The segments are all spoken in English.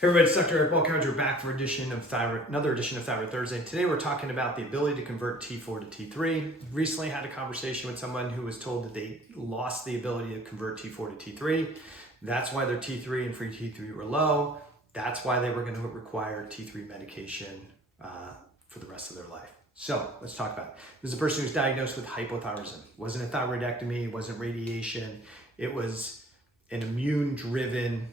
Hey everybody, it's Dr. Eric Balkowitz. We're back for another edition of Thyroid Thursday. Today we're talking about the ability to convert T4 to T3. Recently had a conversation with someone who was told that they lost the ability to convert T4 to T3. That's why their T3 and free T3 were low. That's why they were going to require T3 medication for the rest of their life. So let's talk about it. This is a person who's diagnosed with hypothyroidism. It wasn't a thyroidectomy, it wasn't radiation. It was an immune-driven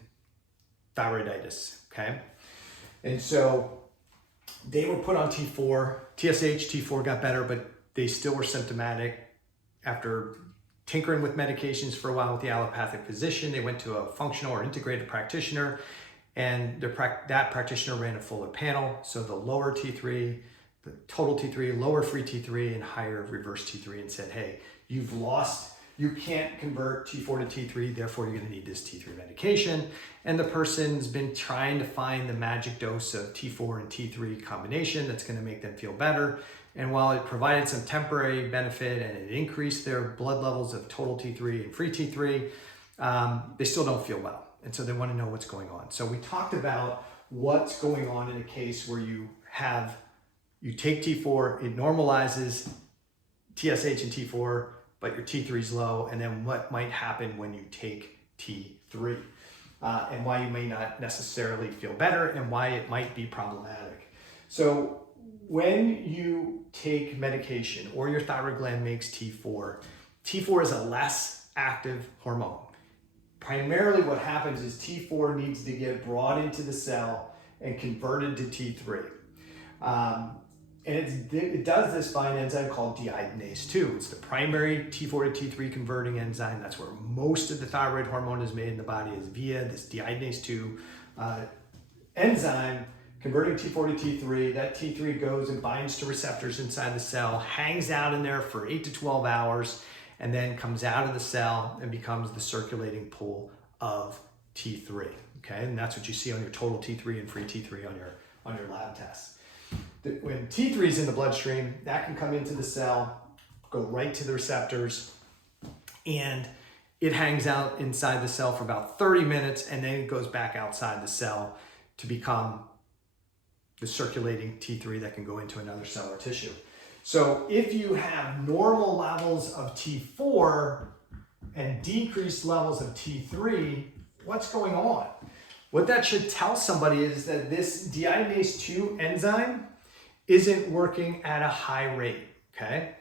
thyroiditis, okay? And so they were put on T4, TSH, T4 got better, but they still were symptomatic. After tinkering with medications for a while with the allopathic physician, they went to a functional or integrated practitioner, and that practitioner ran a fuller panel. So the lower T3, the total T3, lower free T3, and higher reverse T3, and said, hey, you can't convert T4 to T3, therefore you're gonna need this T3 medication. And the person's been trying to find the magic dose of T4 and T3 combination that's gonna make them feel better. And while it provided some temporary benefit and it increased their blood levels of total T3 and free T3, they still don't feel well. And so they wanna know what's going on. So we talked about what's going on in a case where you take T4, it normalizes TSH and T4, but your T3 is low, and then what might happen when you take T3, and why you may not necessarily feel better and why it might be problematic. So when you take medication or your thyroid gland makes T4 is a less active hormone. Primarily what happens is T4 needs to get brought into the cell and converted to T3. And it does this by an enzyme called Deiodinase 2. It's the primary T4 to T3 converting enzyme. That's where most of the thyroid hormone is made in the body, is via this Deiodinase 2 enzyme converting T4 to T3. That T3 goes and binds to receptors inside the cell, hangs out in there for 8 to 12 hours, and then comes out of the cell and becomes the circulating pool of T3. Okay, and that's what you see on your total T3 and free T3 on your lab tests. When T3 is in the bloodstream, that can come into the cell, go right to the receptors, and it hangs out inside the cell for about 30 minutes, and then it goes back outside the cell to become the circulating T3 that can go into another cell or tissue. So if you have normal levels of T4 and decreased levels of T3, what's going on? What that should tell somebody is that this Deiodinase 2 enzyme isn't working at a high rate, okay?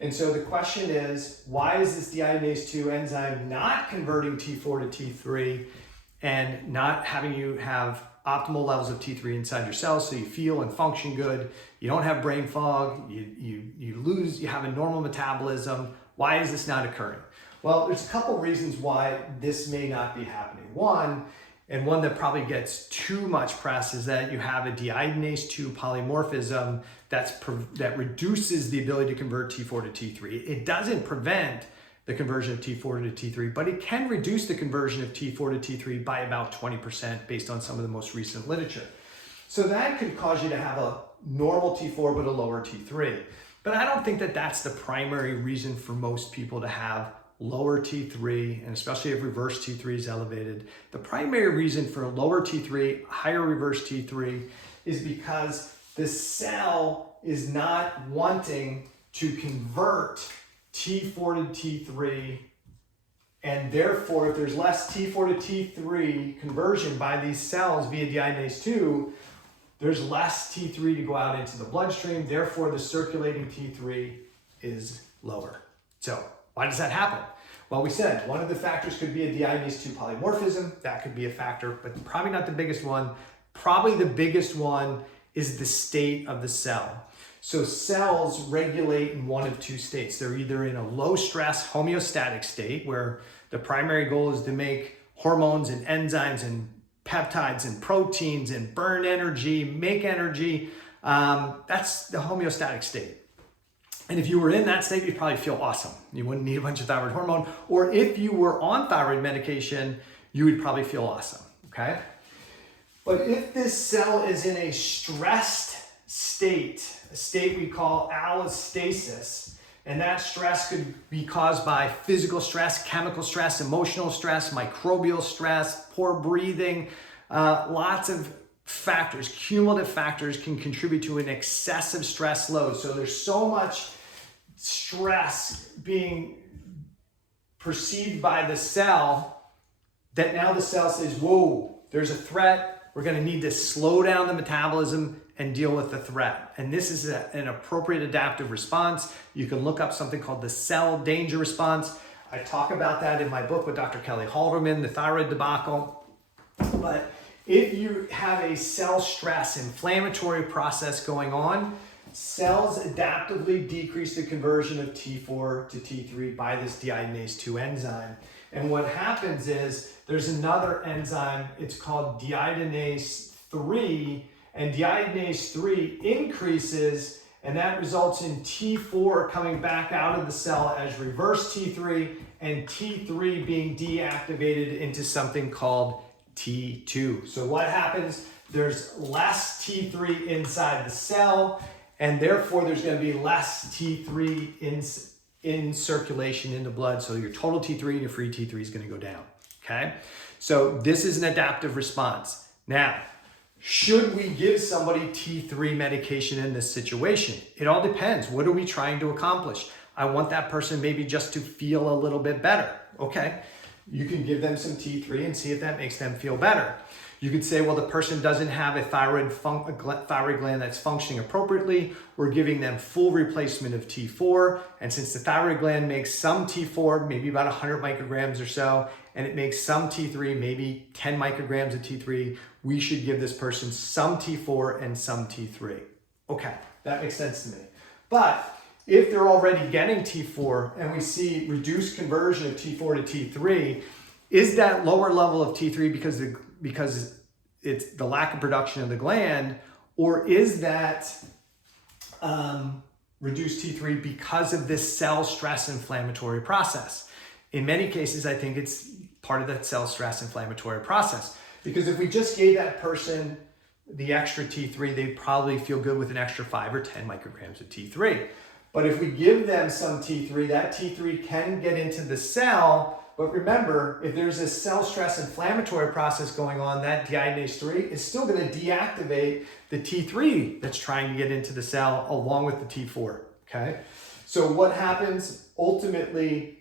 And so the question is, why is this Deiodinase 2 enzyme not converting T4 to T3 and not having you have optimal levels of T3 inside your cells so you feel and function good, you don't have brain fog, you have a normal metabolism? Why is this not occurring? Well, there's a couple reasons why this may not be happening. One that probably gets too much press is that you have a Deiodinase 2 polymorphism that reduces the ability to convert T4 to T3. It doesn't prevent the conversion of T4 to T3, but it can reduce the conversion of T4 to T3 by about 20% based on some of the most recent literature. So that could cause you to have a normal T4 but a lower T3. But I don't think that that's the primary reason for most people to have lower T3, and especially if reverse T3 is elevated. The primary reason for lower T3, higher reverse T3, is because the cell is not wanting to convert T4 to T3, and therefore if there's less T4 to T3 conversion by these cells via Deiodinase 2, there's less T3 to go out into the bloodstream, therefore the circulating T3 is lower. So why does that happen? Well, we said one of the factors could be a Deiodinase 2 polymorphism. That could be a factor, but probably not the biggest one. Probably the biggest one is the state of the cell. So cells regulate in one of two states. They're either in a low stress homeostatic state where the primary goal is to make hormones and enzymes and peptides and proteins and burn energy, make energy. That's the homeostatic state. And if you were in that state, you'd probably feel awesome. You wouldn't need a bunch of thyroid hormone. Or if you were on thyroid medication, you would probably feel awesome, okay? But if this cell is in a stressed state, a state we call allostasis, and that stress could be caused by physical stress, chemical stress, emotional stress, microbial stress, poor breathing, Lots of factors, cumulative factors, can contribute to an excessive stress load. So there's so much stress being perceived by the cell that now the cell says, whoa, there's a threat. We're going to need to slow down the metabolism and deal with the threat. And this is an appropriate adaptive response. You can look up something called the cell danger response. I talk about that in my book with Dr. Kelly Halverman, The Thyroid Debacle. But if you have a cell stress inflammatory process going on, cells adaptively decrease the conversion of T4 to T3 by this deiodinase 2 enzyme. And what happens is there's another enzyme, it's called deiodinase 3, and deiodinase 3 increases, and that results in T4 coming back out of the cell as reverse T3, and T3 being deactivated into something called T2. So what happens? There's less T3 inside the cell, and therefore there's going to be less T3 in circulation in the blood. So your total T3 and your free T3 is going to go down. Okay? So this is an adaptive response. Now, should we give somebody T3 medication in this situation? It all depends. What are we trying to accomplish? I want that person maybe just to feel a little bit better. Okay, you can give them some T3 and see if that makes them feel better. You could say, well, the person doesn't have a thyroid gland that's functioning appropriately. We're giving them full replacement of T4. And since the thyroid gland makes some T4, maybe about 100 micrograms or so, and it makes some T3, maybe 10 micrograms of T3, we should give this person some T4 and some T3. Okay, that makes sense to me. But if they're already getting T4 and we see reduced conversion of T4 to T3, is that lower level of T3 because it's the lack of production of the gland, or is that reduced T3 because of this cell stress inflammatory process? In many cases, I think it's part of that cell stress inflammatory process. Because if we just gave that person the extra T3, they'd probably feel good with an extra 5 or 10 micrograms of T3. But if we give them some T3, that T3 can get into the cell. But remember, if there's a cell stress inflammatory process going on, that deiodinase 3 is still going to deactivate the T3 that's trying to get into the cell along with the T4. Okay? So what happens ultimately?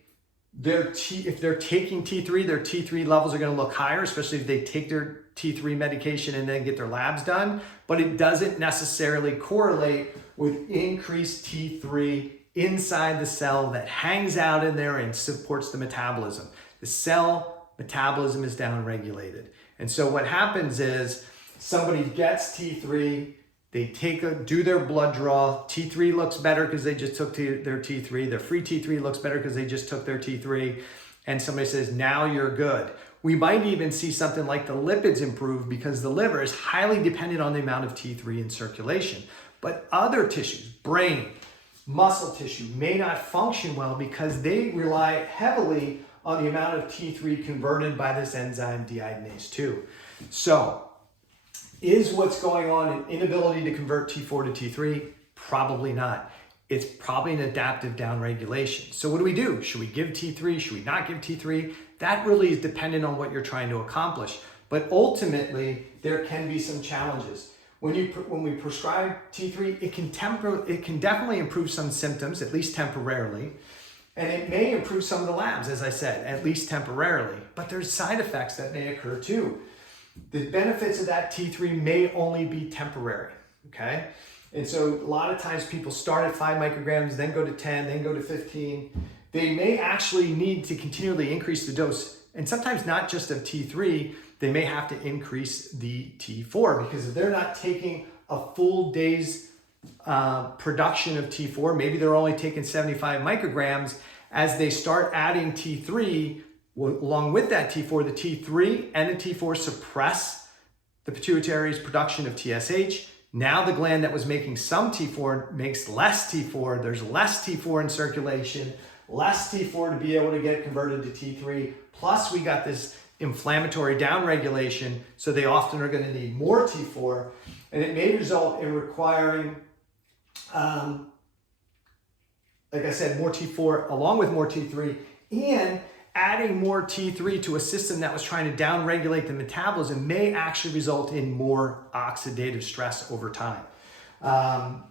If they're taking T3, their T3 levels are going to look higher, especially if they take their T3 medication and then get their labs done. But it doesn't necessarily correlate with increased T3 inside the cell that hangs out in there and supports the metabolism. The cell metabolism is downregulated. And so what happens is somebody gets T3, they do their blood draw. T3 looks better because they just took their T3. Their free T3 looks better because they just took their T3. And somebody says, now you're good. We might even see something like the lipids improve because the liver is highly dependent on the amount of T3 in circulation. But other tissues, brain, muscle tissue, may not function well because they rely heavily on the amount of T3 converted by this enzyme deiodinase 2. So, is what's going on an inability to convert T4 to T3? Probably not. It's probably an adaptive downregulation. So what do we do? Should we give T3? Should we not give T3? That really is dependent on what you're trying to accomplish. But ultimately, there can be some challenges. When we prescribe T3, it can definitely improve some symptoms, at least temporarily. And it may improve some of the labs, as I said, at least temporarily. But there's side effects that may occur too. The benefits of that T3 may only be temporary, okay? And so a lot of times people start at 5 micrograms, then go to 10, then go to 15. They may actually need to continually increase the dose, and sometimes not just of T3, they may have to increase the T4 because if they're not taking a full day's production of T4, maybe they're only taking 75 micrograms, as they start adding T3, along with that T4, the T3 and the T4 suppress the pituitary's production of TSH. Now the gland that was making some T4 makes less T4. There's less T4 in circulation, less T4 to be able to get converted to T3. Plus we got this inflammatory downregulation, so they often are going to need more T4. And it may result in requiring, like I said, more T4 along with more T3. And adding more T3 to a system that was trying to downregulate the metabolism may actually result in more oxidative stress over time.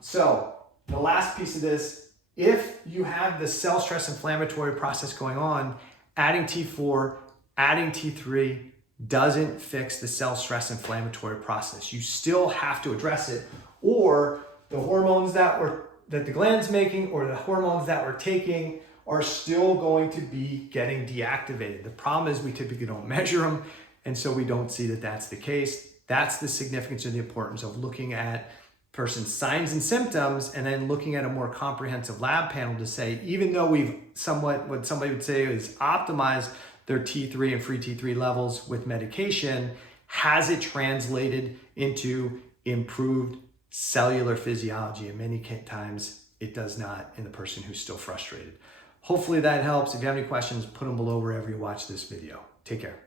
So the last piece of this, if you have the cell stress inflammatory process going on, adding T4, adding T3 doesn't fix the cell stress inflammatory process. You still have to address it, or the hormones that the gland's making or the hormones that we're taking are still going to be getting deactivated. The problem is we typically don't measure them, and so we don't see that that's the case. That's the significance and the importance of looking at person's signs and symptoms and then looking at a more comprehensive lab panel to say, even though we've somewhat, what somebody would say is optimized their T3 and free T3 levels with medication, has it translated into improved cellular physiology? And many times it does not in the person who's still frustrated. Hopefully that helps. If you have any questions, put them below wherever you watch this video. Take care.